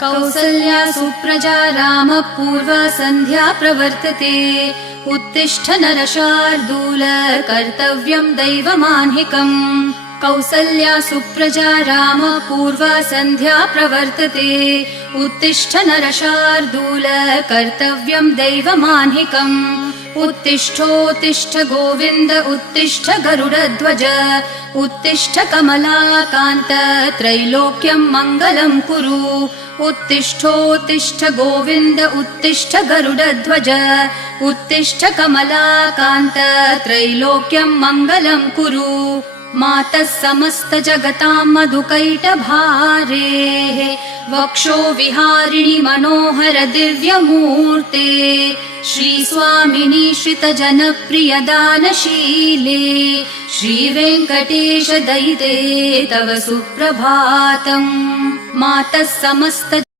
कौसल्या सुप्रजा रामपूर्वा सन्ध्या प्रवर्तते उत्तिष्ठ नरशार्दूल कर्तव्यं दैवमान्हिकम् कौसल्या सुप्रजा रामपूर्वा सन्ध्या प्रवर्तते उत्तिष्ठ नरशार्दूल कर्तव्यं दैवमान्हिकम् उत्तिष्ठोत्तिष्ठ गोविन्द उत्तिष्ठ गरुडध्वज उत्तिष्ठ कमलाकान्त त्रैलोक्यं मङ्गलं कुरु उत्तिष्ठोत्तिष्ठ गोविन्द उत्तिष्ठ गरुडध्वज उत्तिष्ठ कमलाकान्त त्रैलोक्यं मङ्गलं कुरु मातः समस्त जगतां मधुकैटभारेः वक्षो विहारिणि मनोहर दिव्यमूर्ते श्रीस्वामिनि श्रितजनप्रिय दानशीले श्रीवेङ्कटेश दयिते तव सुप्रभातम् मातः समस्त